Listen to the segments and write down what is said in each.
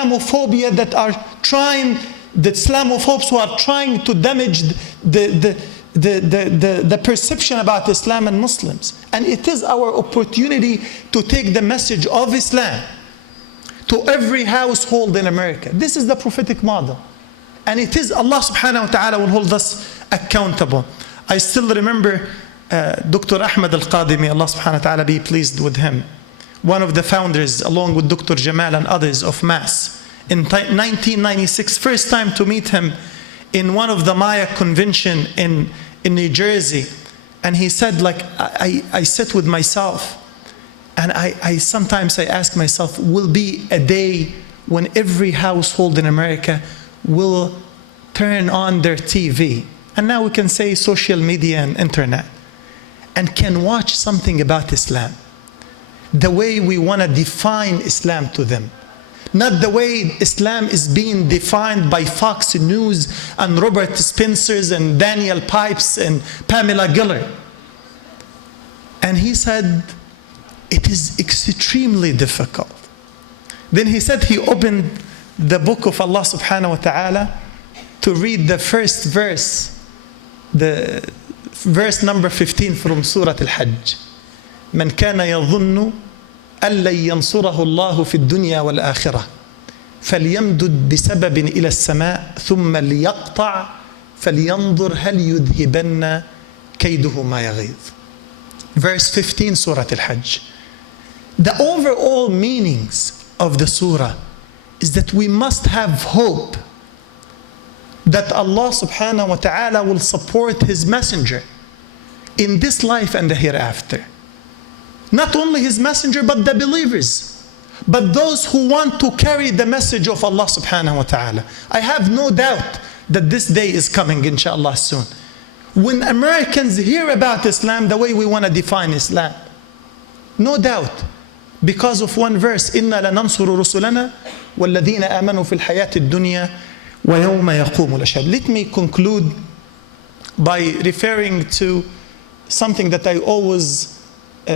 Islamophobia that are trying, the Islamophobes who are trying to damage the perception about Islam and Muslims. And it is our opportunity to take the message of Islam to every household in America. This is the prophetic model. And it is Allah subhanahu wa ta'ala will hold us accountable. I still remember Dr. Ahmed Al-Qadimi, Allah subhanahu wa ta'ala be pleased with him, one of the founders along with Dr. Jamal and others of MAS. In 1996, first time to meet him in one of the Maya convention in New Jersey. And he said, like, I sit with myself and I sometimes ask myself, will be a day when every household in America will turn on their TV, and now we can say social media and internet, and can watch something about Islam, the way we want to define Islam to them. Not the way Islam is being defined by Fox News and Robert Spencers and Daniel Pipes and Pamela Giller. And he said, it is extremely difficult. Then he said he opened the book of Allah subhanahu wa ta'ala to read the first verse, the verse number 15 from Surah Al-Hajj. من كان يظن أن لن ينصره الله في الدنيا والآخرة فليمدد بسبب إلى السماء ثم ليقطع فلينظر هل يذهبن كيده ما يغيظ. Verse 15, Surah Al-Hajj. The overall meanings of the surah is that we must have hope that Allah subhanahu wa ta'ala will support His messenger in this life and the hereafter. Not only His messenger, but the believers, but those who want to carry the message of Allah subhanahu wa ta'ala. I have no doubt that this day is coming, inshallah, soon. When Americans hear about Islam the way we want to define Islam, no doubt, because of one verse, إِنَّا لَنَنْصُرُ رُسُلَنَا وَالَّذِينَ آمَنُوا فِي الْحَيَاةِ الدُّنْيَا وَيَوْمَ يَقُومُ الْأَشْهَادُ. Let me conclude by referring to something that I always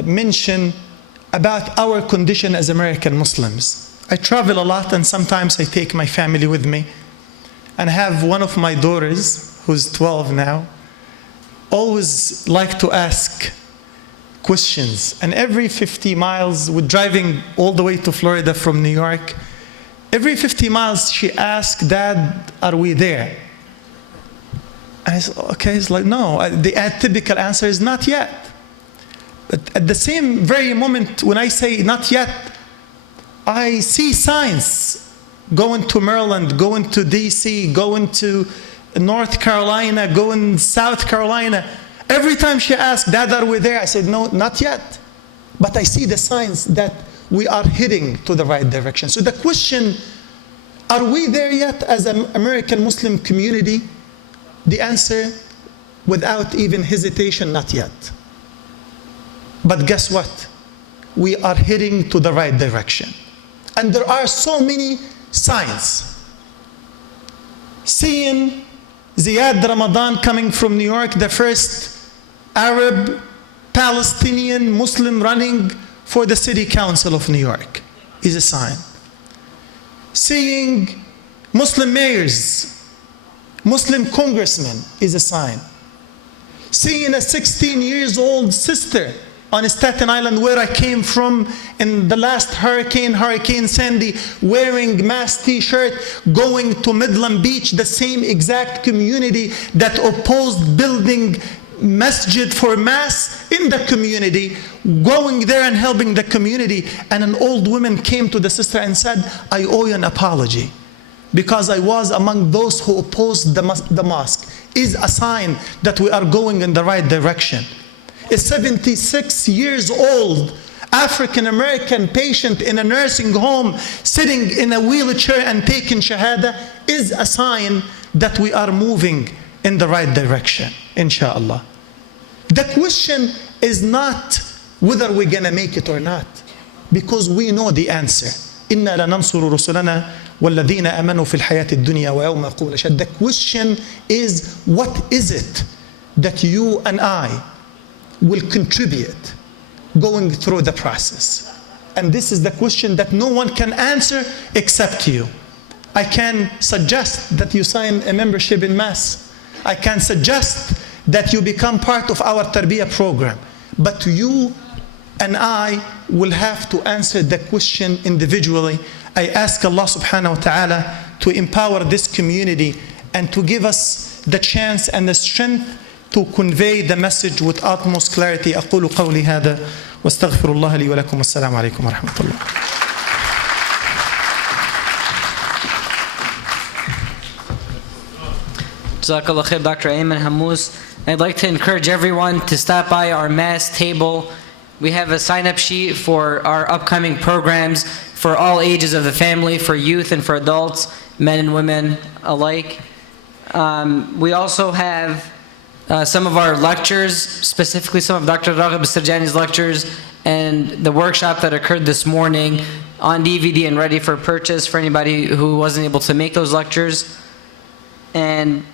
mention about our condition as American Muslims. I travel a lot and sometimes I take my family with me, and have one of my daughters, who's 12 now, always like to ask questions. And every 50 miles, we're driving all the way to Florida from New York, every 50 miles she asks, Dad, are we there? And I said, okay, it's like, no. The typical answer is not yet. But at the same very moment when I say not yet, I see signs. Going to Maryland, going to DC, going to North Carolina, going South Carolina. Every time she asks, Dad, are we there? I said, no, not yet. But I see the signs that we are heading to the right direction. So the question, are we there yet as an American Muslim community? The answer, without even hesitation, not yet. But guess what? We are heading to the right direction. And there are so many signs. Seeing Ziad Ramadan coming from New York, the first Arab, Palestinian, Muslim running for the City Council of New York is a sign. Seeing Muslim mayors, Muslim congressmen is a sign. Seeing a 16-year-old sister on Staten Island, where I came from in the last Hurricane Sandy, wearing MAS t-shirt, going to Midland Beach, the same exact community that opposed building masjid for MAS in the community, going there and helping the community. And an old woman came to the sister and said, I owe you an apology because I was among those who opposed the mosque. Is a sign that we are going in the right direction. A 76-year-old African-American patient in a nursing home sitting in a wheelchair and taking shahada is a sign that we are moving in the right direction, inshallah. The question is not whether we're going to make it or not, because we know the answer. إِنَّا لَنَنْصُرُ رُسُلَنَا وَالَّذِينَ آمَنُوا فِي الْحَيَاةِ الدُّنْيَا وَيَوْمَ يَقُومُ الْأَشْهَادُ. The question is, what is it that you and I will contribute going through the process? and this is the question that no one can answer except you. I can suggest that you sign a membership in Mass. I can suggest that you become part of our Tarbiyah program. But you and I will have to answer the question individually. I ask Allah subhanahu wa ta'ala to empower this community and to give us the chance and the strength to convey the message with utmost clarity. أقول قولي هذا واستغفر الله لي ولكم والسلام عليكم ورحمة الله. Jazakallah khair, Dr. Ayman Hammouz. I'd like to encourage everyone to stop by our Mass table. We have a sign-up sheet for our upcoming programs for all ages of the family, for youth and for adults, men and women alike. We also have some of our lectures, specifically some of Dr. Raghib Sarjani's lectures and the workshop that occurred this morning on DVD and ready for purchase for anybody who wasn't able to make those lectures. And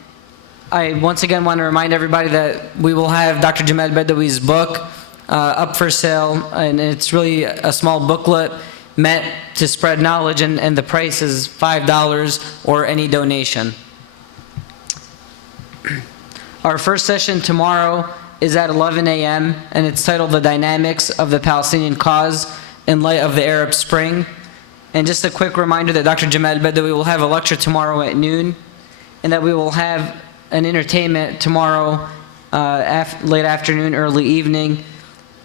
I once again want to remind everybody that we will have Dr. Jamal Badawi's book up for sale, and it's really a small booklet meant to spread knowledge, and the price is $5 or any donation. Our first session tomorrow is at 11 a.m. and it's titled The Dynamics of the Palestinian Cause in Light of the Arab Spring. And just a quick reminder that Dr. Jamal Badawi will have a lecture tomorrow at noon, and that we will have an entertainment tomorrow late afternoon, early evening.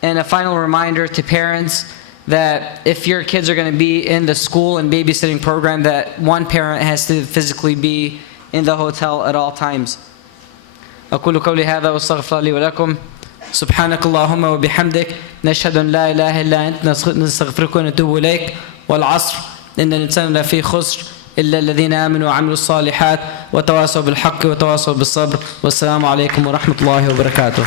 And a final reminder to parents that if your kids are going to be in the school and babysitting program, that one parent has to physically be in the hotel at all times. أقول قولي هذا واستغفر لي ولكم سبحانك اللهم وبحمدك نشهد أن لا إله إلا أنت نستغفرك ونتوب إليك والعصر إن الإنسان لفي خسر إلا الذين آمنوا وعملوا الصالحات وتواصوا بالحق وتواصوا بالصبر والسلام عليكم ورحمة الله وبركاته.